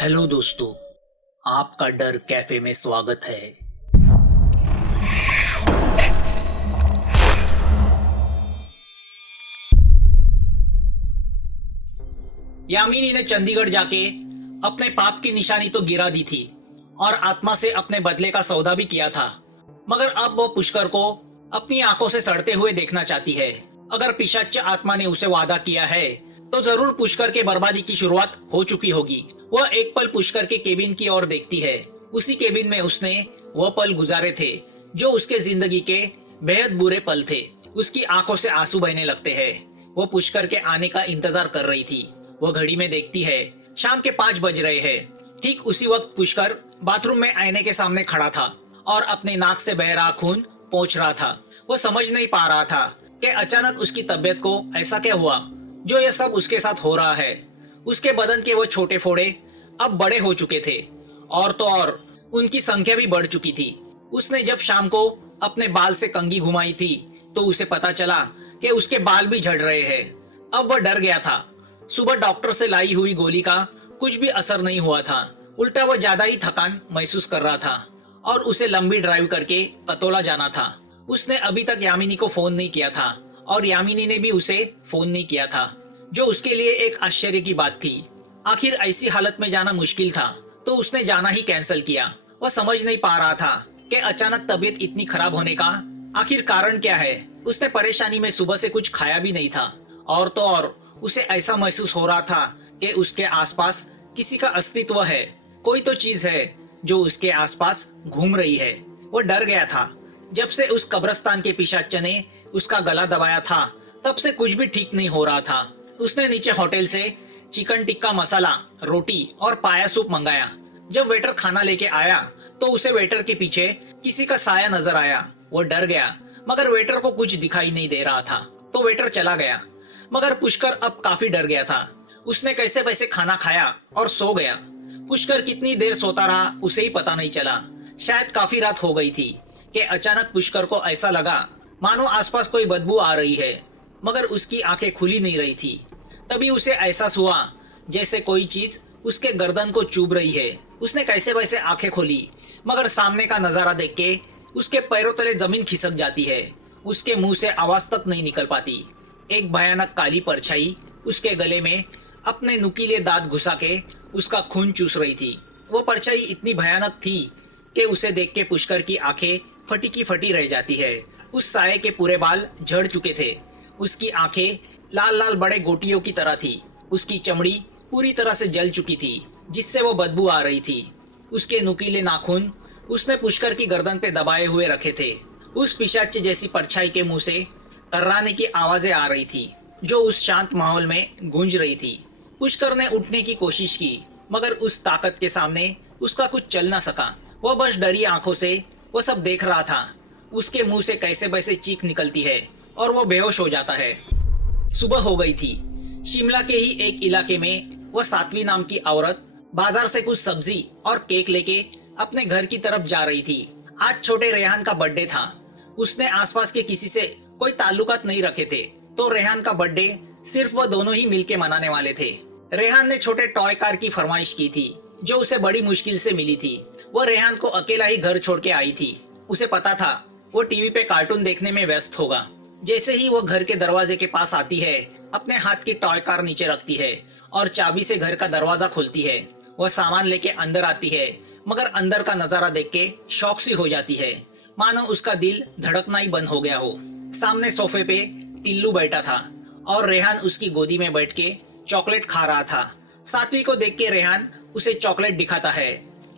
Hello दोस्तों, आपका डर कैफे में स्वागत है। यामिनी ने चंडीगढ़ जाके अपने पाप की निशानी तो गिरा दी थी और आत्मा से अपने बदले का सौदा भी किया था, मगर अब वो पुष्कर को अपनी आंखों से सड़ते हुए देखना चाहती है। अगर पिशाच आत्मा ने उसे वादा किया है तो जरूर पुष्कर के बर्बादी की शुरुआत हो चुकी होगी। वह एक पल पुष्कर के केबिन की ओर देखती है। उसी केबिन में उसने वह पल गुजारे थे जो उसके जिंदगी के बेहद बुरे पल थे। उसकी आंखों से आंसू बहने लगते हैं। वो पुष्कर के आने का इंतजार कर रही थी। वो घड़ी में देखती है, शाम के 5 बज रहे हैं। ठीक उसी वक्त पुष्कर बाथरूम में आईने के सामने खड़ा था और अपने नाक से बह रहा खून पोंछ रहा था। वो समझ नहीं पा रहा था कि अचानक उसकी तबीयत को ऐसा क्या हुआ जो यह सब उसके साथ हो रहा है। उसके बदन के वो छोटे फोड़े अब बड़े हो चुके थे और तो और उनकी संख्या भी बढ़ चुकी थी। उसने जब शाम को अपने बाल से कंघी घुमाई थी तो उसे पता चला कि उसके बाल भी झड़ रहे हैं। अब वह डर गया था। सुबह डॉक्टर से लाई हुई गोली का कुछ भी असर नहीं हुआ था। उल्टा वह ज्यादा ही थकान महसूस कर रहा था और उसे लंबी ड्राइव करके कतोला जाना था। उसने अभी तक यामिनी को फोन नहीं किया था और यामिनी ने भी उसे फोन नहीं किया था, जो उसके लिए एक आश्चर्य की बात थी। आखिर ऐसी हालत में जाना मुश्किल था तो उसने जाना ही कैंसिल किया। वह समझ नहीं पा रहा था कि अचानक तबीयत इतनी खराब होने का आखिर कारण क्या है। उसने परेशानी में सुबह से कुछ खाया भी नहीं था और तो और उसे ऐसा महसूस हो रहा था कि उसके आसपास किसी का अस्तित्व है। कोई तो चीज है जो उसके आसपास घूम रही है। वो डर गया था। जब से उस कब्रिस्तान के पिशाच ने उसका गला दबाया था तब से कुछ भी ठीक नहीं हो रहा था। उसने नीचे होटल से चिकन टिक्का मसाला, रोटी और पाया सूप मंगाया। जब वेटर खाना लेके आया तो उसे वेटर के पीछे किसी का साया नजर आया। वो डर गया, मगर वेटर को कुछ दिखाई नहीं दे रहा था तो वेटर चला गया। मगर पुष्कर अब काफी डर गया था। उसने कैसे वैसे खाना खाया और सो गया। पुष्कर कितनी देर सोता रहा उसे ही पता नहीं चला। शायद काफी रात हो गई थी कि अचानक पुष्कर को ऐसा लगा मानो आसपास कोई बदबू आ रही है, मगर उसकी आंखें खुली नहीं रही थी। तभी उसे एहसास हुआ जैसे कोई चीज उसके गर्दन को चुभ रही है। उसने कैसे वैसे आंखें खोली, मगर सामने का नजारा देख के उसके पैरों तले जमीन खिसक जाती है। उसके मुंह से आवाज तक नहीं निकल पाती। एक भयानक काली परछाई उसके गले में अपने नुकीले दांत घुसा के उसका खून चूस रही थी। वो परछाई इतनी भयानक थी कि उसे देख के पुष्कर की आंखें फटी की फटी रह जाती है। उस साये के पूरे बाल झड़ चुके थे। उसकी आंखें लाल लाल बड़े गोटियों की तरह थी। उसकी चमड़ी पूरी तरह से जल चुकी थी जिससे वो बदबू आ रही थी। उसके नुकीले नाखून उसने पुष्कर की गर्दन पे दबाए हुए रखे थे। उस पिशाच जैसी परछाई के मुंह से कर्राने की आवाजें आ रही थी जो उस शांत माहौल में गूंज रही थी। पुष्कर ने उठने की कोशिश की, मगर उस ताकत के सामने उसका कुछ चल ना सका। वह बस डरी आंखों से वो सब देख रहा था। उसके मुंह से कैसे वैसे चीख निकलती है और वो बेहोश हो जाता है। सुबह हो गई थी। शिमला के ही एक इलाके में वह सात्वी नाम की औरत बाजार से कुछ सब्जी और केक लेके अपने घर की तरफ जा रही थी। आज छोटे रेहान का बर्थडे था। उसने आसपास के किसी से कोई ताल्लुकात नहीं रखे थे तो रेहान का बर्थडे सिर्फ वह दोनों ही मिलके मनाने वाले थे। रेहान ने छोटे टॉय कार की फरमाइश की थी जो उसे बड़ी मुश्किल से मिली थी। वह रेहान को अकेला ही घर छोड़ के आई थी। उसे पता था वो टीवी पे कार्टून देखने में व्यस्त होगा। जैसे ही वो घर के दरवाजे के पास आती है, अपने हाथ की टॉय कार नीचे रखती है और चाबी से घर का दरवाजा खोलती है। वह सामान लेके अंदर आती है, मगर अंदर का नजारा देख के शौक सी हो जाती है, मानो उसका दिल धड़कना ही बंद हो गया हो। सामने सोफे पे टिल्लू बैठा था और रेहान उसकी गोदी में बैठ के चॉकलेट खा रहा था। सात्वी को देख के रेहान उसे चॉकलेट दिखाता है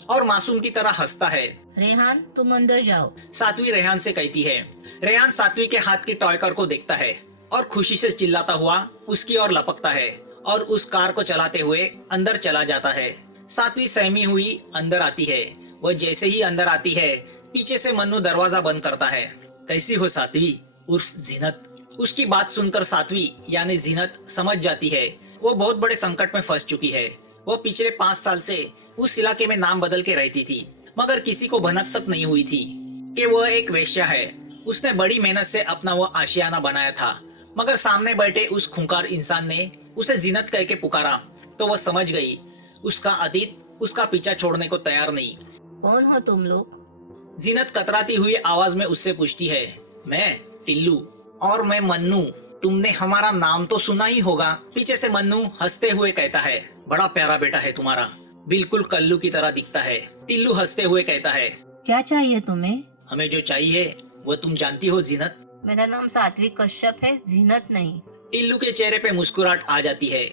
और मासूम की तरह हंसता है। रेहान, तुम अंदर जाओ। सात्वी रेहान से कहती है। रेहान सात्वी के हाथ की टॉय कार को देखता है और खुशी से चिल्लाता हुआ उसकी ओर लपकता है और उस कार को चलाते हुए अंदर चला जाता है। सात्वी सहमी हुई अंदर आती है। वह जैसे ही अंदर आती है, पीछे से मन्नू दरवाजा बंद करता है। कैसी हो सात्वी उर्फ जीनत। उसकी बात सुनकर सात्वी यानी जीनत समझ जाती है वो बहुत बड़े संकट में फंस चुकी है। वो पिछले 5 साल से उस इलाके में नाम बदल के रहती थी, मगर किसी को भनक तक नहीं हुई थी कि वह एक वेश्या है। उसने बड़ी मेहनत से अपना वो आशियाना बनाया था, मगर सामने बैठे उस खूंखार इंसान ने उसे जीनत कह के पुकारा तो वह समझ गई उसका अतीत उसका पीछा छोड़ने को तैयार नहीं। कौन हो तुम लोग? जीनत कतराती हुई आवाज में उससे पूछती है। मैं टिल्लू। और मैं मन्नू। तुमने हमारा नाम तो सुना ही होगा। पीछे से मन्नू हंसते हुए कहता है। बड़ा प्यारा बेटा है तुम्हारा, बिल्कुल कल्लू की तरह दिखता है। टिल्लू हंसते हुए कहता है। क्या चाहिए तुम्हें? हमें जो चाहिए वो तुम जानती हो जीनत। मेरा नाम सात्विक कश्यप है, जीनत नहीं। टिल्लू के चेहरे पे मुस्कुराहट आ जाती है।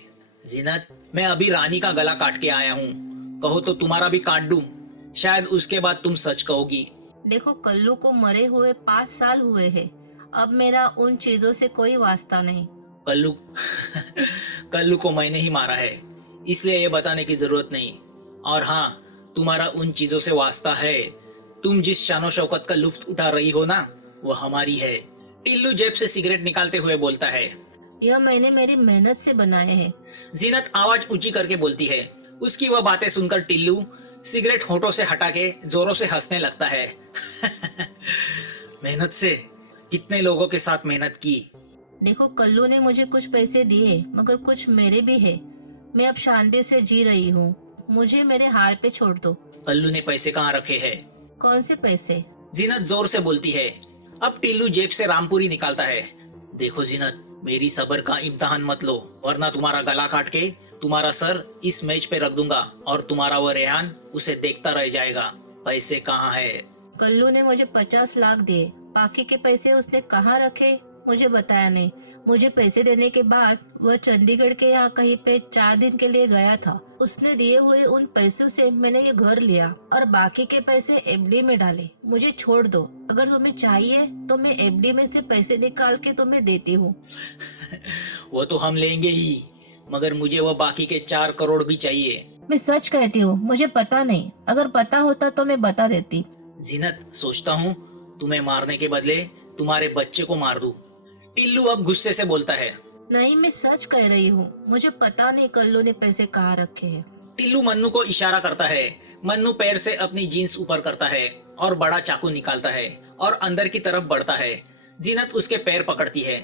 जीनत, मैं अभी रानी का गला काट के आया हूँ, कहो तो तुम्हारा भी काट दूं। शायद उसके बाद तुम सच कहोगी। देखो, कल्लू को मरे हुए 5 साल हुए हैं। अब मेरा उन चीजों से कोई वास्ता नहीं। कल्लू कल्लू को मैंने ही मारा है, इसलिए ये बताने की जरूरत नहीं। और हाँ, तुम्हारा उन चीजों से वास्ता है। तुम जिस शानो शौकत का लुत्फ उठा रही हो ना, वो हमारी है। टिल्लू जेब से सिगरेट निकालते हुए बोलता है। यह मैंने मेरी मेहनत से बनाए हैं। जीनत आवाज ऊंची करके बोलती है। उसकी वह बातें सुनकर टिल्लू सिगरेट होठों से हटा के जोरों से हंसने लगता है। मेहनत से? कितने लोगों के साथ मेहनत की। देखो, कल्लू ने मुझे कुछ पैसे दिए, मगर कुछ मेरे भी है। मैं अब शांति से जी रही हूँ। मुझे मेरे हाल पे छोड़ दो। कल्लू ने पैसे कहाँ रखे हैं? कौन से पैसे? जीनत जोर से बोलती है। अब टिल्लू जेब से रामपुरी निकालता है। देखो जीनत, मेरी सब्र का इम्तिहान मत लो, वरना तुम्हारा गला काट के तुम्हारा सर इस मेज पे रख दूंगा और तुम्हारा वो रेहान उसे देखता रह जाएगा। पैसे कहाँ है? कल्लू ने मुझे 50 लाख दिए, बाकी के पैसे उसने कहाँ रखे मुझे बताया नहीं। मुझे पैसे देने के बाद वह चंडीगढ़ के यहाँ कहीं पे 4 दिन के लिए गया था। उसने दिए हुए उन पैसों से मैंने ये घर लिया और बाकी के पैसे एफडी में डाले। मुझे छोड़ दो, अगर तुम्हें चाहिए तो मैं एफडी में से पैसे निकाल के तुम्हें देती हूँ। वो तो हम लेंगे ही, मगर मुझे वो बाकी के 4 करोड़ भी चाहिए। मैं सच कहती हूँ, मुझे पता नहीं। अगर पता होता तो मैं बता देती। जीनत, सोचता हूँ तुम्हें मारने के बदले तुम्हारे बच्चे को मार दूं। टिल्लू अब गुस्से से बोलता है। नहीं, मैं सच कह रही हूँ। मुझे पता नहीं कल्लू ने पैसे कहाँ रखे हैं। टिल्लू मन्नू को इशारा करता है। मन्नू पैर से अपनी जीन्स ऊपर करता है और बड़ा चाकू निकालता है और अंदर की तरफ बढ़ता है। जीनत उसके पैर पकड़ती है।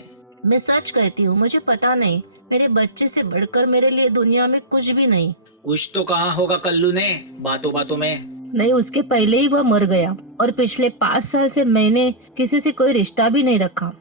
मैं सच कहती हूँ, मुझे पता नहीं। मेरे बच्चे से बढ़कर मेरे लिए दुनिया में कुछ भी नहीं। कुछ तो कहा होगा कल्लू ने बातों बातों में। नहीं, उसके पहले ही वह मर गया और पिछले 5 साल से मैंने किसी से कोई रिश्ता भी नहीं रखा।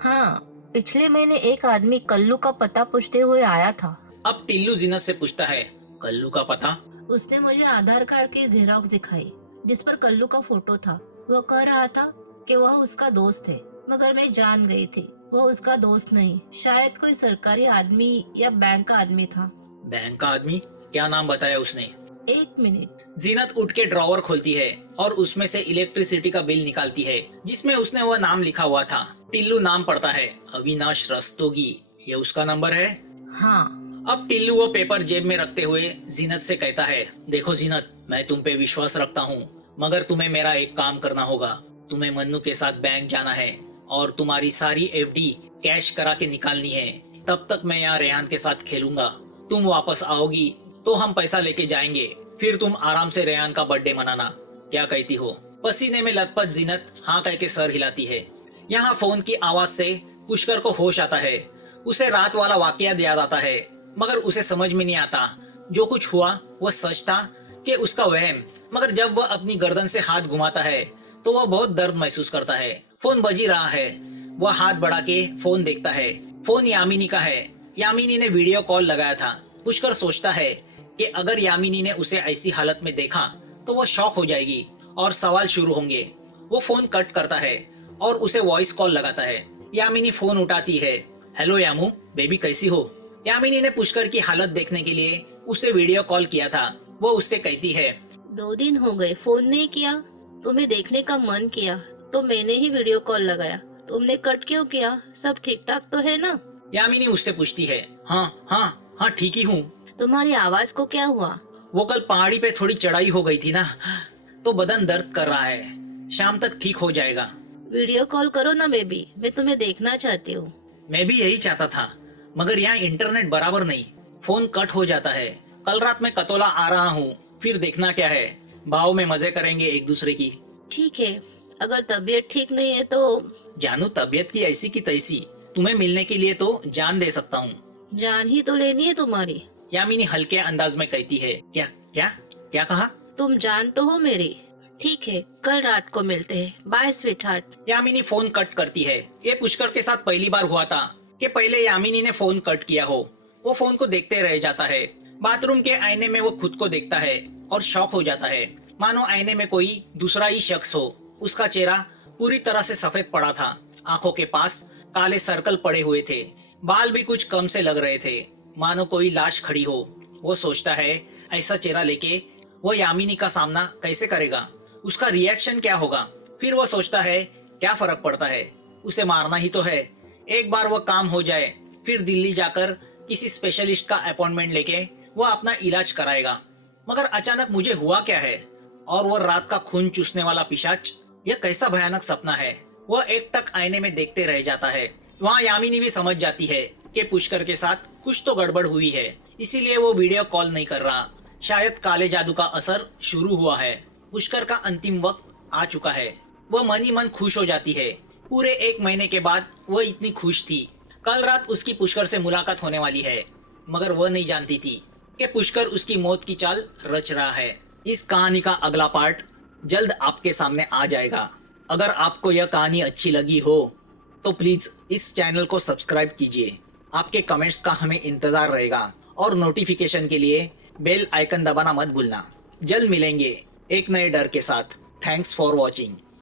हाँ, पिछले महीने एक आदमी कल्लू का पता पूछते हुए आया था। अब टिल्लू जीनत से पूछता है। कल्लू का पता? उसने मुझे आधार कार्ड की जेरॉक्स दिखाई जिस पर कल्लू का फोटो था। वह कह रहा था कि वह उसका दोस्त है, मगर मैं जान गई थी वह उसका दोस्त नहीं, शायद कोई सरकारी आदमी या बैंक का आदमी था। बैंक का आदमी? क्या नाम बताया उसने? 1 मिनट। जीनत उठ के ड्रॉवर खोलती है और उसमें से इलेक्ट्रिसिटी का बिल निकालती है जिसमें उसने वह नाम लिखा हुआ था। टिल्लू नाम पढ़ता है। अविनाश रस्तोगी, ये उसका नंबर है? हाँ। अब टिल्लू वो पेपर जेब में रखते हुए जीनत से कहता है। देखो जीनत, मैं तुम पे विश्वास रखता हूँ, मगर तुम्हें मेरा एक काम करना होगा। तुम्हें मन्नू के साथ बैंक जाना है और तुम्हारी सारी एफडी कैश करा के निकालनी है। तब तक मैं यहाँ रेहान के साथ खेलूंगा। तुम वापस आओगी तो हम पैसा लेके जाएंगे, फिर तुम आराम से रेहान का बर्थडे मनाना। क्या कहती हो? पसीने में लथपथ जीनत हाँ कह के सर हिलाती है। यहाँ फोन की आवाज से पुष्कर को होश आता है। उसे रात वाला वाकया याद आता है, मगर उसे समझ में नहीं आता जो कुछ हुआ वह सच था कि उसका वहम। मगर जब वह अपनी गर्दन से हाथ घुमाता है तो वह बहुत दर्द महसूस करता है। फोन बज ही रहा है। वह हाथ बढ़ा के फोन देखता है। फोन यामिनी का है। यामिनी ने वीडियो कॉल लगाया था। पुष्कर सोचता है कि अगर यामिनी ने उसे ऐसी हालत में देखा तो वह शॉक हो जाएगी और सवाल शुरू होंगे। वो फोन कट करता है और उसे वॉइस कॉल लगाता है। यामिनी फोन उठाती है। हेलो यामू, बेबी कैसी हो? यामिनी ने पुष्कर की हालत देखने के लिए उसे वीडियो कॉल किया था। वो उससे कहती है। 2 दिन हो गए फोन नहीं किया। तुम्हें देखने का मन किया तो मैंने ही वीडियो कॉल लगाया। तुमने कट क्यों किया? सब ठीक ठाक तो है ना? यामिनी उससे पूछती है। हाँ हाँ हाँ, ठीक ही हूँ। तुम्हारी आवाज को क्या हुआ? वो कल पहाड़ी पे थोड़ी चढ़ाई हो गई थी ना, तो बदन दर्द कर रहा है। शाम तक ठीक हो जाएगा। वीडियो कॉल करो ना बेबी, मैं तुम्हें देखना चाहती हूँ। मैं भी यही चाहता था, मगर यहाँ इंटरनेट बराबर नहीं, फोन कट हो जाता है। कल रात में कतौला आ रहा हूँ, फिर देखना क्या है, भाव में मजे करेंगे एक दूसरे की। ठीक है, अगर तबीयत ठीक नहीं है तो? जानू, तबीयत की ऐसी की तैसी, तुम्हें मिलने के लिए तो जान दे सकता हूँ। जान ही तो लेनी है तुम्हारी। यामिनी हल्के अंदाज में कहती है। क्या क्या? क्या कहा? तुम जान तो हो मेरी। ठीक है, कल रात को मिलते हैं। Bye sweetheart. Yamini phone cut करती है। ये पुष्कर के साथ पहली बार हुआ था कि पहले यामिनी ने फोन कट किया हो। वो फोन को देखते रह जाता है। बाथरूम के आईने में वो खुद को देखता है और शॉक हो जाता है, मानो आईने में कोई दूसरा ही शख्स हो। उसका चेहरा पूरी तरह से सफेद पड़ा था, आंखों के पास काले सर्कल पड़े हुए थे, बाल भी कुछ कम से लग रहे थे, मानो कोई लाश खड़ी हो। वो सोचता है ऐसा चेहरा लेके वो यामिनी का सामना कैसे करेगा, उसका रिएक्शन क्या होगा। फिर वो सोचता है क्या फर्क पड़ता है, उसे मारना ही तो है। एक बार वो काम हो जाए फिर दिल्ली जाकर किसी स्पेशलिस्ट का अपॉइंटमेंट लेके वो अपना इलाज कराएगा। मगर अचानक मुझे हुआ क्या है, और वो रात का खून चूसने वाला पिशाच, यह कैसा भयानक सपना है। वह एकटक आईने में देखते रह जाता है। वहाँ यामिनी भी समझ जाती है कि पुष्कर के साथ कुछ तो गड़बड़ हुई है, इसीलिए वो वीडियो कॉल नहीं कर रहा। शायद काले जादू का असर शुरू हुआ है। पुष्कर का अंतिम वक्त आ चुका है। वह मन ही मन खुश हो जाती है। पूरे 1 महीने के बाद वह इतनी खुश थी। कल रात उसकी पुष्कर से मुलाकात होने वाली है, मगर वह नहीं जानती थी कि पुष्कर उसकी मौत की चाल रच रहा है। इस कहानी का अगला पार्ट जल्द आपके सामने आ जाएगा। अगर आपको यह कहानी अच्छी लगी हो तो प्लीज इस चैनल को सब्सक्राइब कीजिए। आपके कमेंट्स का हमें इंतजार रहेगा और नोटिफिकेशन के लिए बेल आइकन दबाना मत भूलना। जल्द मिलेंगे एक नए डर के साथ। Thanks for watching.